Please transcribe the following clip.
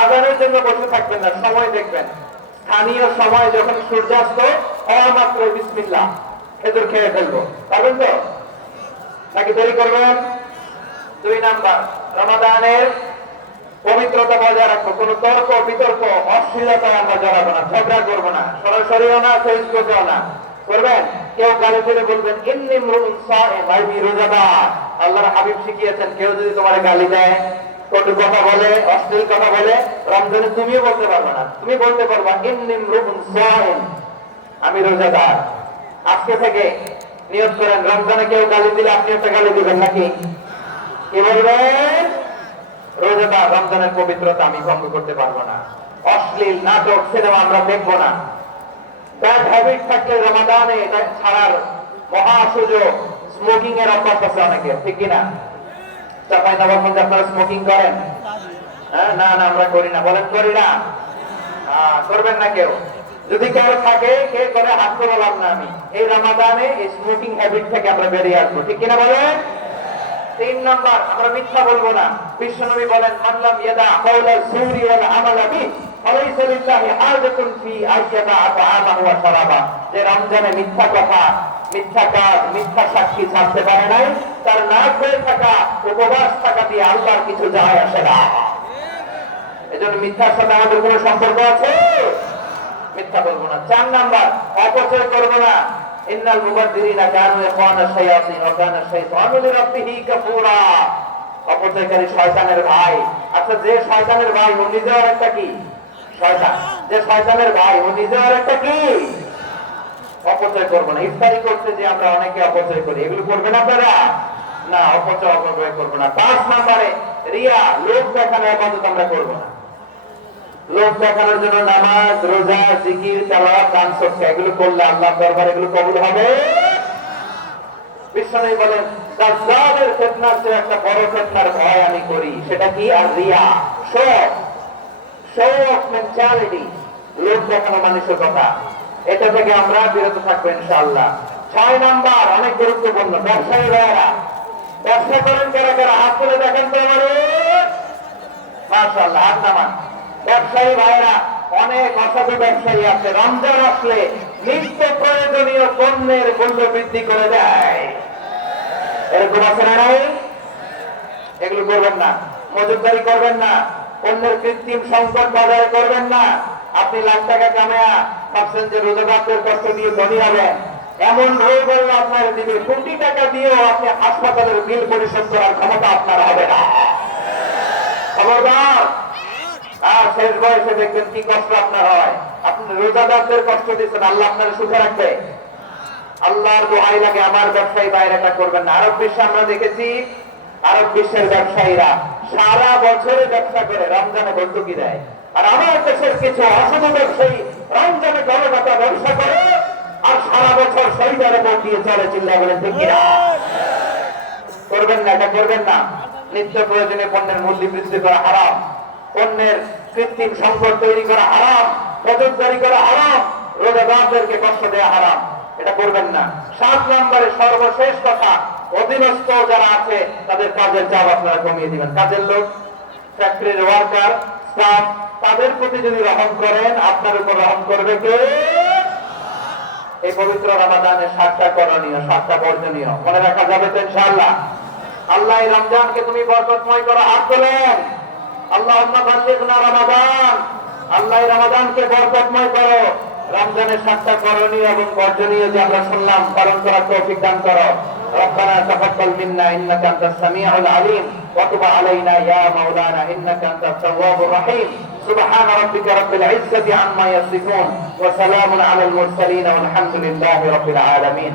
আজানের জন্য বসে থাকবেন না, সময় দেখবেন। স্থানীয় সময় যখন সূর্যাস্ত হওয়া মাত্র বিসমিল্লাহ খেজুর খেয়ে ফেলবো, পারবেন তো নাকি দেরি করবেন? 2 নাম্বার, রমাদানের পবিত্রতা বজায় রাখবো। কোন তর্ক বিতর্ক অশ্লীলতায় আমরা জড়াবো না, ঝগড়া করবো না, সরাসরিও না, ফেসবুকেও না। করবেন কেউ গালি করে বলবেন ইন্নী ইমরুউন সাইম, আমি রোজাদার। আল্লাহর হাবিব শিখিয়েছেন কেউ যদি তোমার গালি দেয়, কটু কথা বলে, অশ্লীল কথা বলে, রমজানে তুমিও বলতে পারবে না। তুমি বলতে পারবা ইন্নী ইমরুউন সাইম, আমি রোজাদার। আজকে থেকে নিয়ত করেন, রমজানে কেউ গালি দিলে আপনি একটা গালি দিবেন নাকি? কি বলবেন? রোজাদার, রমজানের পবিত্রতা আমি ভঙ্গ করতে পারবো না। অশ্লীল নাটক সিনেমা আমরা দেখবো না। ব্যাড হ্যাবিট থাকলে রমাদানে এটা ছাড়ার মহা সুযোগ। স্মোকিং এর অভ্যাস আছে অনেকের, ঠিক কিনা? চাপাই নবাবগঞ্জে আপনারা স্মোকিং করেন? হ্যাঁ, না না আমরা করি না। বলেন করি না? করবেন না কেউ? যদি কেউ থাকে, কে করে হাত করে বললাম না আমি। এই রমাদানে এই স্মোকিং হ্যাবিট থেকে আমরা বেরিয়ে আসবো, ঠিক কিনা বলেন? 3 নাম্বার, আমরা মিথ্যা বলবো না। বিশ্বনবী বলেন মানলাম ইয়াদা কাওলা যুরি ওয়াল আমালা বিহি ফালাইসা লিল্লাহি হাজাতুন ফি আইয়াতা আতআমাহু ওয়া শারাবা। যে রমজানে মিথ্যা কথা, মিথ্যা কাজ, মিথ্যা সাক্ষী ছাড়তে পারে নাই, তার না খেয়ে থাকা, উপবাস থাকা দিয়ে আল্লাহর কিছু যায় আসে না। এজন্য মিথ্যার সাথে আমাদের কোনো সম্পর্ক আছে? মিথ্যা বলবো না। 4 নাম্বার, অপচয় করবো না। ইন্নাল মুবাদদিরিনা কানু ইখওয়ানা শায়াতিন ওয়া কানা শাইতানু লিরাব্বিহি কাফুরা। অপচয়কারী শয়তানের ভাই। আচ্ছা, যে শয়তানের ভাই ও নিজেও একটা কি? শয়তান। যে শয়তানের ভাই ও নিজেও একটা কি? অপচয় করবো না। ইফতারি করতে যে আমরা অনেকে অপচয় করি, এগুলো করবেন আপনারা? না, অপচয় অপচয় করবো না। 5 নাম্বারে রিয়া, লোক দেখানো ইবাদত আমরা করবো না। লোক দেখানোর জন্য নামাজ, রোজা, জিকির, তেলাওয়াত, দান সদকা এগুলো করলে আল্লাহর দরবারে এগুলো কবুল হবে? বিশ্বনবী বলেন দাজ্জালের ফিতনার চেয়ে একটা বড় ফিতনার ভয় আমি করি, সেটা কি? আর রিয়া, শো অফ মেন্টালিটি, লোক দেখানো মানসিকতা। এটা থেকে আমরা বিরত থাকবো ইনশাআল্লাহ। 6 নাম্বার, অনেক গুরুত্বপূর্ণ, ব্যবসায়ী ভাইয়েরা। ব্যবসা করেন কারা কারা? হাত তুলে দেখেন তো আমারে। মাশাআল্লাহ, হাত নামান। ব্যবসায়ী ভাইরা, অনেক অসাধু ব্যবসায়ী আছে, রমজান আসলে নিত্য প্রয়োজনীয় পণ্যের মূল্য বৃদ্ধি করে দেয়। এরকম আছে না নাই? এগুলো করবেন না। মজুতদারি করবেন না। পণ্যের কৃত্রিম সংকট বাজারে করবেন না। আপনি লাখ টাকা কামায়া ভাবছেন যে রোজাদারদের কষ্ট দিয়ে ধনী হবেন। এমন রোগ আল্লাহ আপনার দিবে, কোটি টাকা দিয়েও আপনি হাসপাতালের বিল পরিশোধ করার ক্ষমতা আপনার হবে না। খবরদার। আর শেষ বয়সে দেখবেন কি কষ্ট আপনার হয়। আপনি রোজাদারদের কষ্ট দিচ্ছেন, আল্লাহ আপনার সুখে রাখবে? আল্লাহর দোহাই লাগে, আমার ব্যবসায়ী বাইরেটা করবেন না। আরব বিশ্বে আমরা দেখেছি, আরব বিশ্বের ব্যবসায়ীরা সারা বছরে ব্যবসা করে, রমজানে ভর্তুকি দেয়। আর আমার দেশের কিছু অসাধু ব্যবসায়ী রমজানে গণগতা ব্যবসা করে আর সারা বছর শহীদের উপর দিয়ে চলে, চিল্লা বলেন ঠিক কিনা? করবেন না, এটা করবেন না। নিত্য প্রয়োজনীয় পণ্যের মূল্য বৃদ্ধি করা হারাম, পণ্যের কৃত্রিম সংকট তৈরি করা হারাম, মজুতদারি করা হারাম, রোজাদারদেরকে কষ্ট দেওয়া হারাম, এটা করবেন না। 7 নম্বরে সর্বশেষ কথা, অধীনস্থ যারা আছে তাদের কাজের চাপ আপনারা কমিয়ে দিবেন। কাজের লোক, ফ্যাক্টরির ওয়ার্কার, স্টাফ, তাদের প্রতি যদি রহম করেন, আপনার উপর রহম করবে কে? এই পবিত্র রমাদানের 7টা করণীয়, 7টা বর্জনীয় মনে রাখা যাবে তো ইনশাআল্লাহ? আল্লাহ এই রমজানকে তুমি বরকতময় করো, হাত তোলেন। আল্লাহুম্মা বাল্লিগনা রমাদান। আল্লাহ এই রমাদানকে বরকতময় করো। রমজানের 7টা করণীয় এবং বর্জনীয় যে আমরা শুনলাম, পালন করার তৌফিক দান করো। ربنا تقبل منا انك انت السميع العليم وتب علينا يا مولانا انك انت التواب الرحيم. سبحان ربك رب العزة عما يصفون وسلام على المرسلين والحمد لله رب العالمين.